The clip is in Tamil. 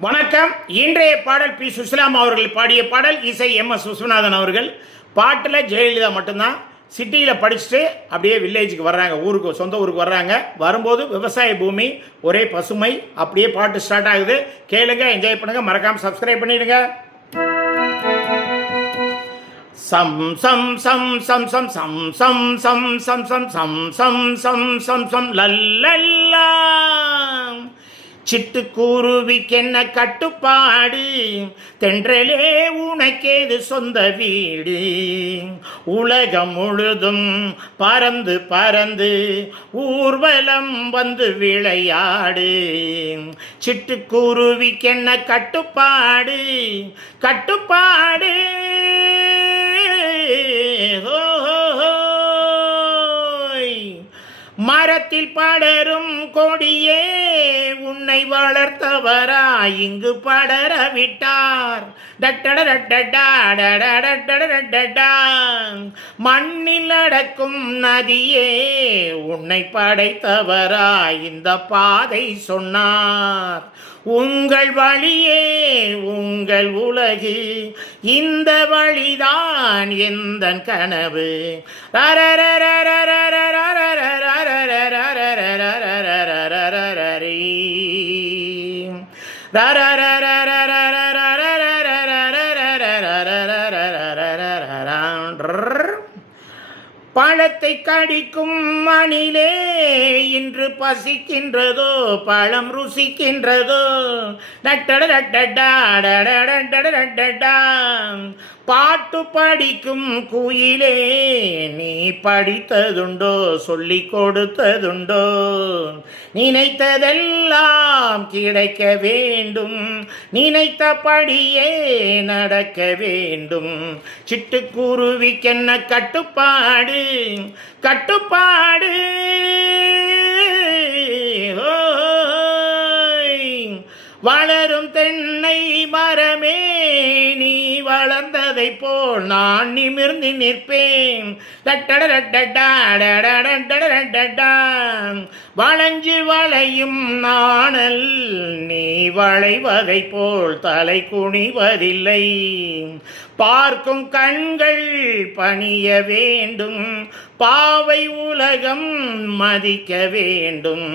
வணக்கம். இன்றைய பாடல் பி. சுசிலாம் அவர்கள் பாடிய பாடல், இசை எம்.எஸ். விஸ்வநாதன் அவர்கள். பாட்டில் ஜெயலலிதா மட்டும்தான். சிட்டியில் படிச்சுட்டு அப்படியே வில்லேஜுக்கு வர்றாங்க, ஊருக்கு, சொந்த ஊருக்கு வர்றாங்க. வரும்போது விவசாய பூமி, ஒரே பசுமை. அப்படியே பாட்டு ஸ்டார்ட் ஆகுது. கேளுங்க, என்ஜாய் பண்ணுங்க. மறக்காம சப்ஸ்கிரைப் பண்ணிடுங்க. சம் சம் சம் சம் சம் சம் சம் சம் சம் சம் சம் சம் சம் சம் சம் லல்லல்லா. சிட்டுக்குருவிக்கென்ன கட்டுப்பாடு, தென்றலே உனக்கேது சொந்த வீடு. உலகம் முழுதும் பறந்து பறந்து ஊர்வலம் வந்து விளையாடு. சிட்டுக்குருவிக்கென்ன கட்டுப்பாடு, கட்டுப்பாடு. மரத்தில் படரும் கொடியே, உன்னை வளர்த்தவரா இங்கு படர விட்டார். மண்ணில் நடக்கும் நதியே, உன்னை படைத்தவரா இந்த பாதை சொன்னார். உங்கள் வழியே உங்கள் உலகு, இந்த வழிதான் எந்தன் கனவு. பழத்தை கடிக்கும் மணிலே இன்று பசிக்கின்றதோ, பழம் ருசிக்கின்றதோ. பாட்டு படிக்கும் குயிலே, நீ படித்ததுண்டோ, சொல்லிக் கொடுத்ததுண்டோ. நினைத்ததெல்லாம் கிடைக்க வேண்டும், நினைத்தபடியே நடக்க வேண்டும். சிட்டுக்குருவிக்கென்ன கட்டுப்பாடு, கட்டுப்பாடு. வளரும் தென்னை மரமே, நீ வளர்ந்ததை போல் நான் நிமிர்ந்து நிற்பேன். வளைஞ்சு வளையும் நாணல், நீ வளைவதை போல் தலை குனிவதில்லை. பார்க்கும் கண்கள் பணிய வேண்டும், பாவை உலகம் மதிக்க வேண்டும்.